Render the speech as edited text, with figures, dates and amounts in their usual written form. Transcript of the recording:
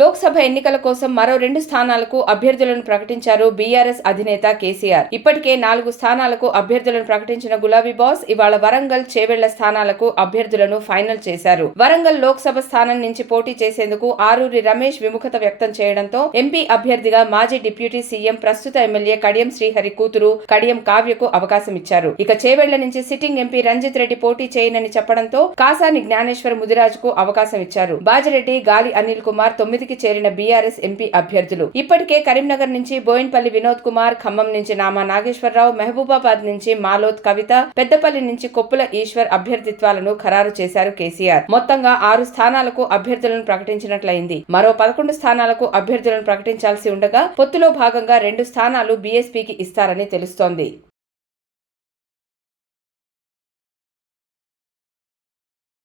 లోక్సభ ఎన్నికల కోసం మరో 2 స్థానాలకు అభ్యర్థులను ప్రకటించారు బీఆర్ఎస్ అధినేత కేసీఆర్. ఇప్పటికే 4 స్థానాలకు అభ్యర్థులను ప్రకటించిన గులాబీ బాస్ ఇవాళ వరంగల్, చేవెళ్ల స్థానాలకు అభ్యర్థులను ఫైనల్ చేశారు. వరంగల్ లోక్సభ స్థానం నుంచి పోటీ చేసేందుకు ఆరూరి రమేష్ విముఖత వ్యక్తం చేయడంతో ఎంపీ అభ్యర్థిగా మాజీ డిప్యూటీ సీఎం, ప్రస్తుత ఎమ్మెల్యే కడియం శ్రీహరి కూతురు కడియం కావ్యకు అవకాశం ఇచ్చారు. ఇక చేవెళ్ల నుంచి సిట్టింగ్ ఎంపీ రంజిత్ రెడ్డి పోటీ చేయనని చెప్పడంతో కాసాని జ్ఞానేశ్వర్ ముదిరాజుకు అవకాశం ఇచ్చారు. బాజిరెడ్డి, గాలి అనిల్ కుమార్ 9కి చేరిన బీఆర్ఎస్ ఎంపీ అభ్యర్థులు. ఇప్పటికే కరీంనగర్ నుంచి బోయిన్పల్లి వినోద్ కుమార్, ఖమ్మం నుంచి నామా నాగేశ్వరరావు, మహబూబాబాద్ నుంచి మాలోత్ కవిత, పెద్దపల్లి నుంచి కొప్పుల ఈశ్వర్ అభ్యర్థిత్వాలను ఖరారు చేశారు కేసీఆర్. మొత్తంగా 6 స్థానాలకు అభ్యర్థులను ప్రకటించినట్లయింది. మరో 11 స్థానాలకు అభ్యర్థులను ప్రకటించాల్సి ఉండగా పొత్తులో భాగంగా 2 స్థానాలు బీఎస్పీకి ఇస్తారని తెలుస్తోంది.